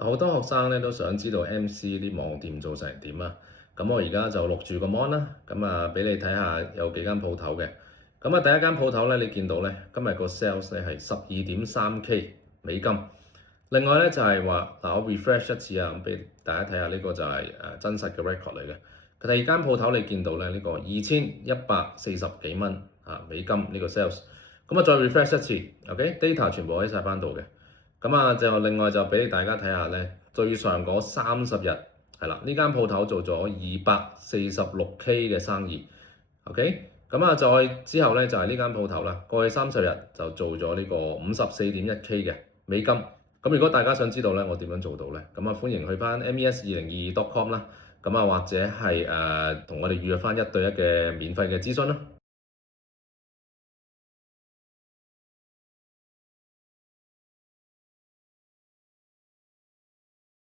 好多學生咧都想知道 MC 啲網店做成點啊！咁我而家就錄住個 mon 啦，咁啊俾你睇下有幾間鋪頭嘅。咁啊第一間鋪頭咧，你見到咧今日個 sales 咧係12.3K 美金。另外咧就係話嗱，我 refresh 一次啊，咁俾大家睇下呢個就係真實嘅 record 嚟嘅。第二間鋪頭你見到咧呢個2140幾蚊美金呢個 sales。咁啊再 refresh 一次，OK，data 全部喺晒班度嘅。咁啊，就另外就俾大家睇下咧，最上嗰30日係啦，呢間鋪頭做咗246K 嘅生意，OK。咁啊，再之後咧就係呢間鋪頭啦，過去30日就做咗呢個54.1K 嘅美金。咁如果大家想知道咧，我點樣做到咧？咁啊，歡迎去翻 mes2022.com 啦，咁啊或者係同我哋預約翻1對1嘅免費嘅諮詢啦。